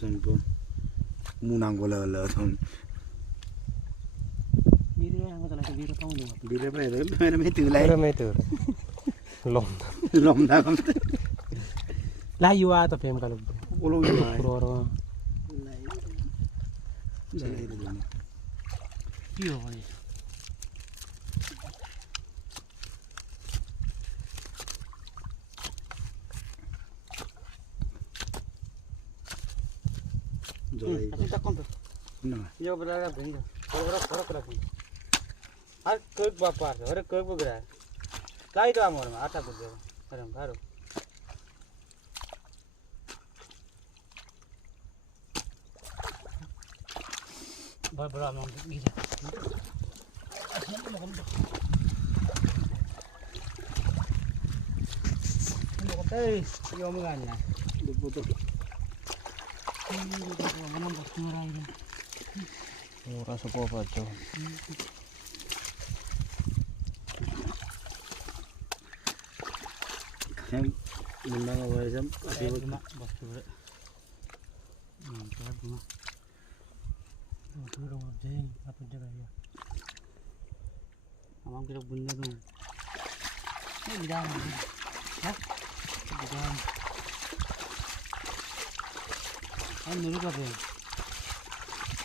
Sampo munang bola bola thon. Biru yang kata lagi biru tahu ni. Biru apa itu? Mana metu lai? Ora metu. Lom. Lom dah kam. Layu atau pem kalau. Ulung lai. Puro. Lai. Lai itu ni. Piu ni. Jolai. Aku tak kontu. Nah. Yo berada benda. Orang lagi. Har kerk bapa, orang kerk bergerak. Lai tu amor, ata bergerak. Kadang baru. Baru amor gila. Hey, yo mengana. Betul. Mana bos murah ini. Ora sapa paco. Yang munang awal jam. Ada cuma bos murah. Mantap cuma. Itu orang abjeng apa jaga ya. Amang kita bunda tu. Ini bidang. Hah? Bidang. Ini menurut apa?